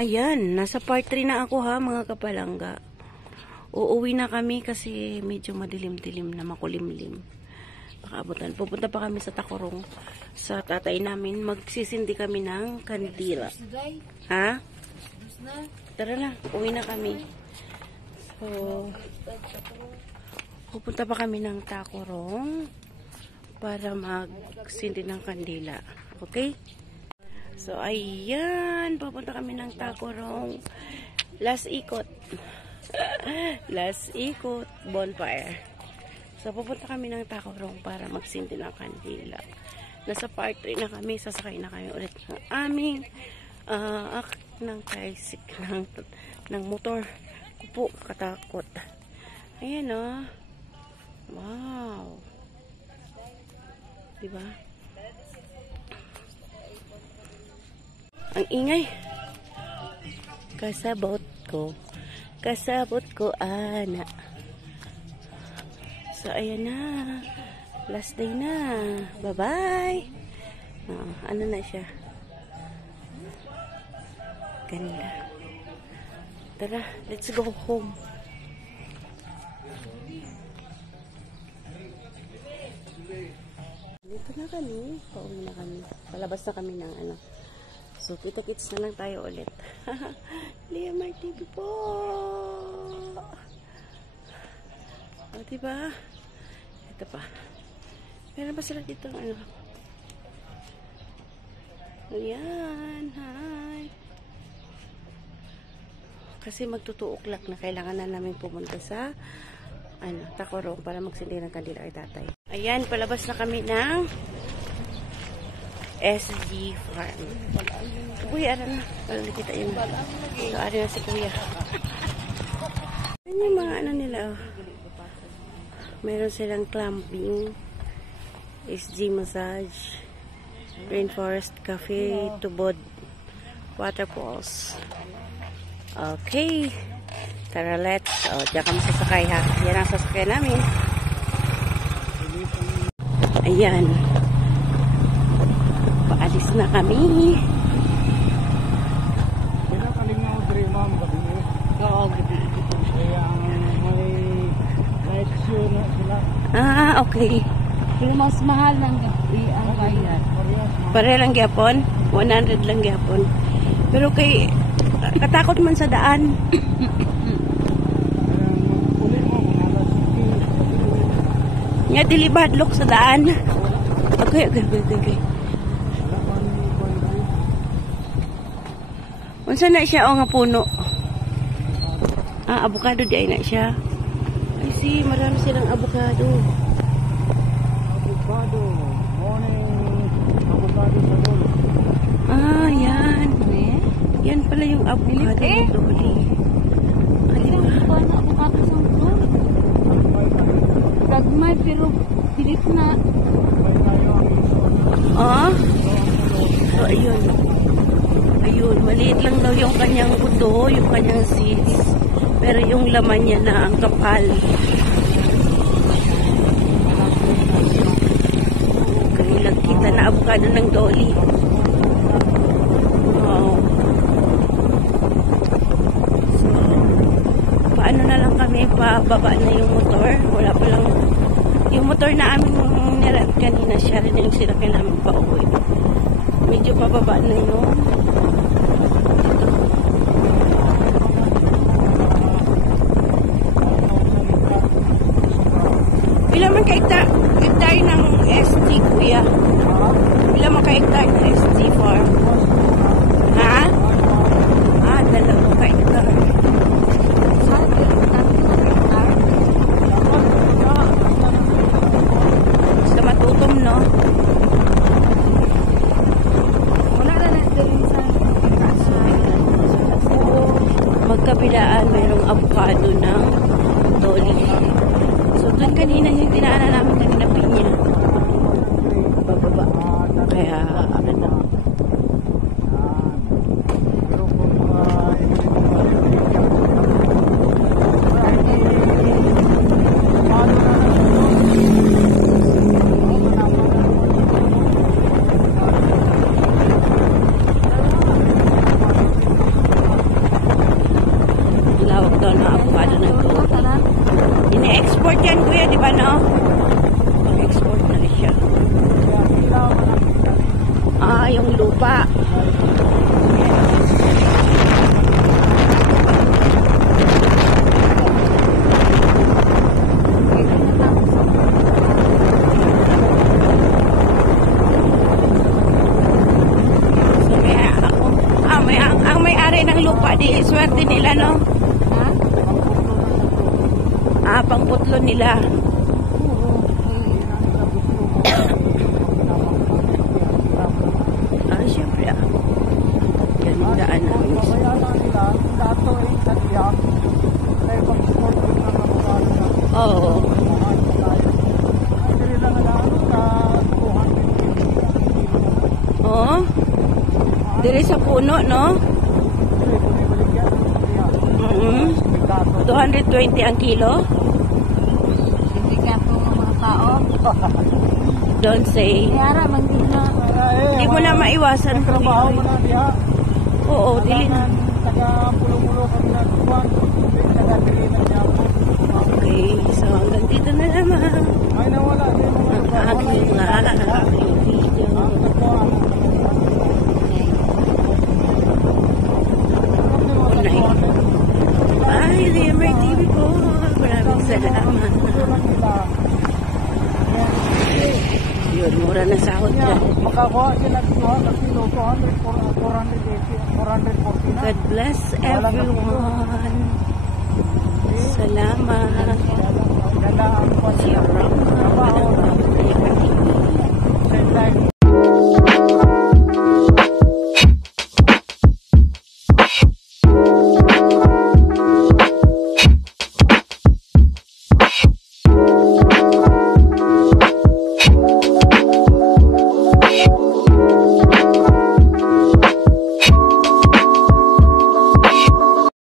Ayan, nasa part 3 na ako ha mga kapalangga. Uuwi na kami kasi medyo madilim-dilim na, makulimlim. Pakaabutan. Pupunta pa kami sa Tacorong sa tatay namin. Magsisindi kami ng kandila. Ha? Tara na, uwi na kami. So, pupunta pa kami ng Tacorong para magsindi ng kandila. Okay? So, ayan. Pupunta kami ng Tacorong. Last ikot. Last ikot. Bonfire. So, pupunta kami ng Tacorong para magsindi ng kandila. Nasa part 3 na kami. Sasakay na kami ulit ng aming ng tricycle, ng motor. Kupo, katakot. Ayan o. Wow. Diba? Ang ingay. Kasabot ko. Kasabot ko, ana. So, ayan na. Last day na. Bye-bye. Ano na siya? Ganda. Tara, let's go home. Dito na kami. Pauwi na kami. Palabas na kami ng ano. So, kita-kits na lang tayo ulit. Liamar TV po! O, diba? Ito pa. Meron pa sila dito ano. Ayan. Hi! Kasi magtutuoklak na kailangan na namin pumunta sa Tacorong para magsindi ng kandila kay tatay. Ayan, palabas na kami ng SG Farm. Kuya, ano na? Parang nakita yun. So, ano na si Kuya. Yan yung mga ano nila. Meron silang clamping, SG Massage, Rainforest Cafe, Tubod, Waterfalls. Okay. Tara, let's. Diyan kami sasakay ha. Yan ang sasakay namin. Ayan. Paalis na kami. Oo, gabi. Okay. Pero mas mahal ng gabi ang bayad. Pare lang gyapon, 100 lang gyapon. Pero kay katakot man sa daan. Nga dili badlok sa daan. Okay. Unsa na siya o nga puno? Avocado di ay na siya. Ay si, marami silang avocado. Yan. Yan pala yung avocado ng Dolly. Ano avocado sa ulo? Ragmay pero pilit na. So ayun. Ayun, maliit lang daw yung kanyang buto, yung kanyang seeds. Pero yung laman niya na ang kapal. Kanilang kita na avocado ng Dolly. Wow. So, paano na lang kami, pababa na yung motor. Wala pa lang. Yung motor na aming nilat kanina, siya rin yung sinakay namin pa uwi. Medyo pababa na yun. Ilan man ka-hektar ng ST, Kuya? Ilan man ka-hektar ng ST farm? Ha? 2 ka-hektar. Sa matutom, no? Wala na natin sa magkabilaan, mayroong avocado ng Dolly. So, doon kanina yung dinaanan namin kanina pinya. Bababa. Kaya, ano. yung lupa. So, ang may-ari ng lupa, di swerte nila, no? Pangputlo nila. Siyempre, yan yung daan namin. Oo. Oo. Dili sa puno, no? 220 ang kilo. Hindi ka po mga tao. Don't say. Yara, manggil na. Hindi mo na maiwasan. Trabaho mo na diha. Oo, dili na. Taga pulo-pulo kami na kuwan. Taga dili na diha. Okay, so hanggang dito na lamang. Ay nawala di mo Ang aking video. Ay, Limmer TV po. Maraming salamat. Yun, mura na sahod ka. Makakuha sila kuha ng kilo 440 na. God bless everyone. Salamat. Ganda ang Si Ram.